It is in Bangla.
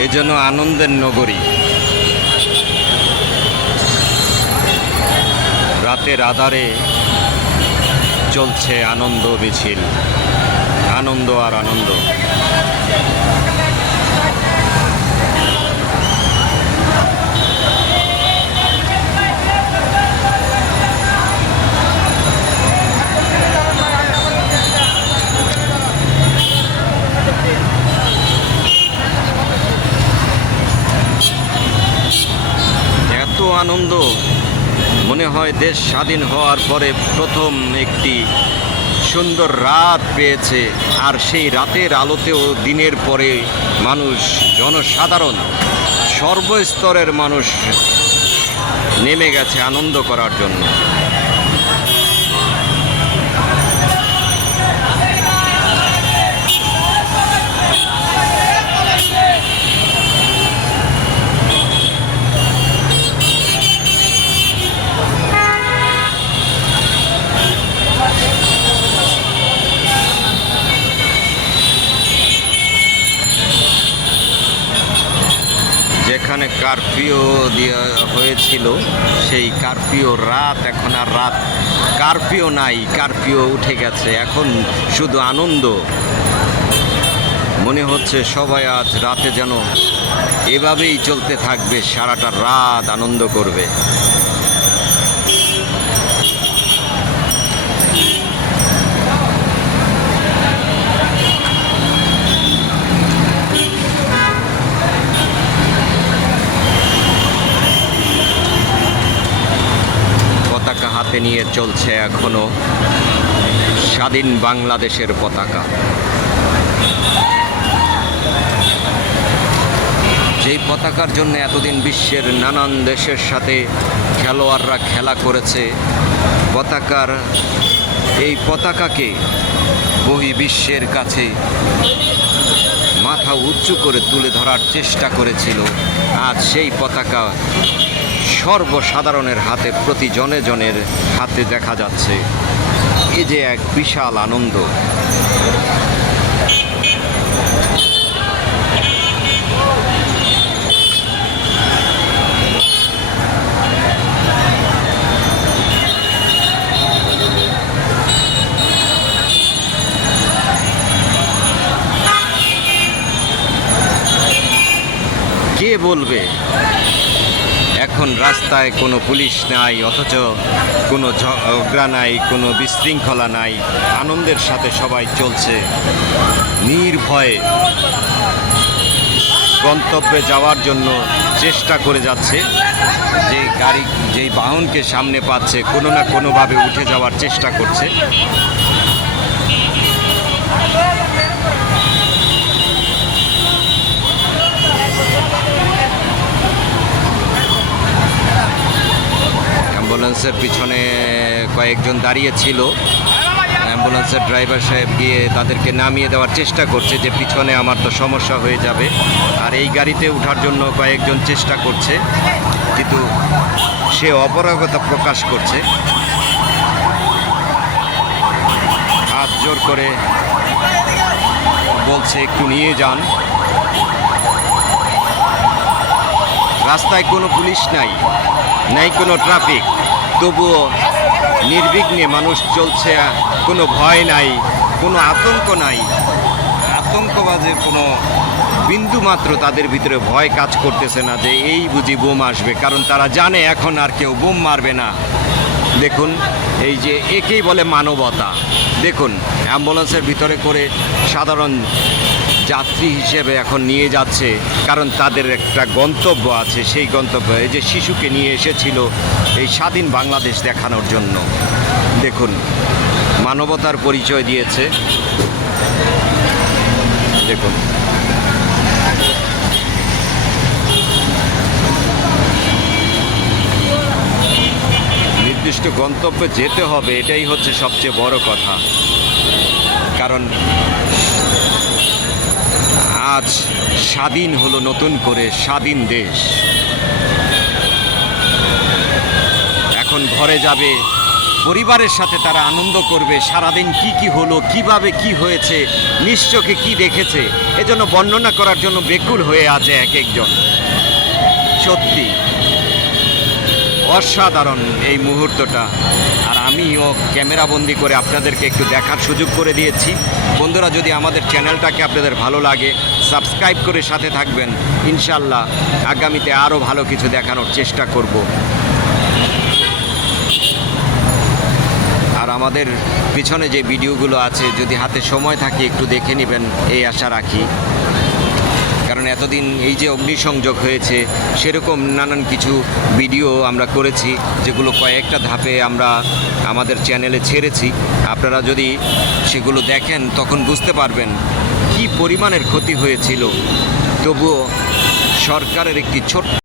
এ আনন্দের নগরী। রাতের আধারে চলছে আনন্দ মিছিল। আনন্দ আর আনন্দ। আনন্দ মনে হয় দেশ স্বাধীন হওয়ার পরে প্রথম একটি সুন্দর রাত পেয়েছে, আর সেই রাতের আলোতেও দিনের পরে মানুষ, জনসাধারণ, সর্বস্তরের মানুষ নেমে গেছে আনন্দ করার জন্য। যেখানে কারফিউ দেওয়া হয়েছিল, সেই কারফিউ রাত এখন আর রাত কারফিউ নাই, কারফিউ উঠে গেছে। এখন শুধু আনন্দ। মনে হচ্ছে সবাই আজ রাতে যেন এভাবেই চলতে থাকবে, সারাটা রাত আনন্দ করবে পতাকা হাতে নিয়ে চলছে এখনও স্বাধীন বাংলাদেশের পতাকা। যেই পতাকার জন্য এতদিন বিশ্বের নানান দেশের সাথে খেলোয়াড়রা খেলা করেছে, পতাকার এই পতাকাকে বহি বিশ্বের কাছে মাথা উঁচু করে তুলে ধরার চেষ্টা করেছিল। আজ সেই পতাকা সর্বসাধারণের হাতে প্রতি জনে জনের হাতে দেখা যাচ্ছে। এ যে এক বিশাল আনন্দ। বলবে? এখন রাস্তায় কোনো পুলিশ নাই, অথচ কোনো ঝগড়া নাই, কোনো বিশৃঙ্খলা নাই, আনন্দের সাথে সবাই চলছে। নির্ভয়ে গন্তব্যে যাওয়ার জন্য চেষ্টা করে যাচ্ছে। যে গাড়ি, যেই বাহনকে সামনে পাচ্ছে, কোনো না কোনোভাবে উঠে যাওয়ার চেষ্টা করছে। অ্যাম্বুলেন্সের পিছনে কয়েকজন দাঁড়িয়ে ছিল। অ্যাম্বুলেন্সের ড্রাইভার সাহেব গিয়ে তাদেরকে নামিয়ে দেওয়ার চেষ্টা করছে যে পিছনে আমার তো সমস্যা হয়ে যাবে। আর এই গাড়িতে ওঠার জন্য কয়েকজন চেষ্টা করছে, কিন্তু সে অপরাগতা প্রকাশ করছে। হাত জোর করে বলছে, একটু নিয়ে যান। রাস্তায় কোনো পুলিশ নাই নাই কোনো ট্রাফিক। তবুও নির্বিঘ্নে মানুষ চলছে কোনো ভয় নাই, কোনো আতঙ্ক নাই। আতঙ্কবাজের কোনো বিন্দু মাত্র তাদের ভিতরে ভয় কাজ করতেছে না যে এই বুঝি বোম আসবে, কারণ তারা জানে এখন আর কেউ বোম মারবে না। দেখুন, এই যে একেই বলে মানবতা। দেখুন, অ্যাম্বুলেন্সের ভিতরে করে সাধারণ যাত্রী হিসেবে এখন নিয়ে যাচ্ছে, কারণ তাদের একটা গন্তব্য আছে, সেই গন্তব্য, এই যে শিশুকে নিয়ে এসেছিল এই স্বাধীন বাংলাদেশ দেখানোর জন্য। দেখুন, মানবতার পরিচয় দিয়েছে। দেখুন। নির্দিষ্ট গন্তব্যে যেতে হবে, এটাই হচ্ছে সবচেয়ে বড় কথা। কারণ আজ স্বাধীন হলো নতুন করে স্বাধীন দেশ। এখন ঘরে যাবে, পরিবারের সাথে তারা আনন্দ করবে, সারাদিন কি কি হলো, কীভাবে কি হয়েছে নিশ্চয়কে কি দেখেছে, এজন্য বর্ণনা করার জন্য বেকুল হয়ে আছে এক একজন। সত্যি, অসাধারণ এই মুহূর্তটা। আর আমিও ক্যামেরাবন্দি করে আপনাদেরকে একটু দেখার সুযোগ করে দিয়েছি। বন্ধুরা, যদি আমাদের চ্যানেলটাকে আপনাদের ভালো লাগে সাবস্ক্রাইব করে সাথে থাকবেন। ইনশাল্লাহ আগামীতে আরও ভালো কিছু দেখানোর চেষ্টা করব। আর আমাদের পিছনে যে ভিডিওগুলো আছে, যদি হাতে সময় থাকে, একটু দেখে নেবেন। এই আশা রাখি। কারণ এতদিন এই যে অগ্নিসংযোগ হয়েছে, সেরকম নানান কিছু ভিডিও আমরা করেছি, যেগুলো কয়েকটা ধাপে আমরা আমাদের চ্যানেলে ছেড়েছি। আপনারা যদি সেগুলো দেখেন, তখন বুঝতে পারবেন পরিমাণের ক্ষতি হয়েছিল। তবুও সরকারের একটি ছোট্ট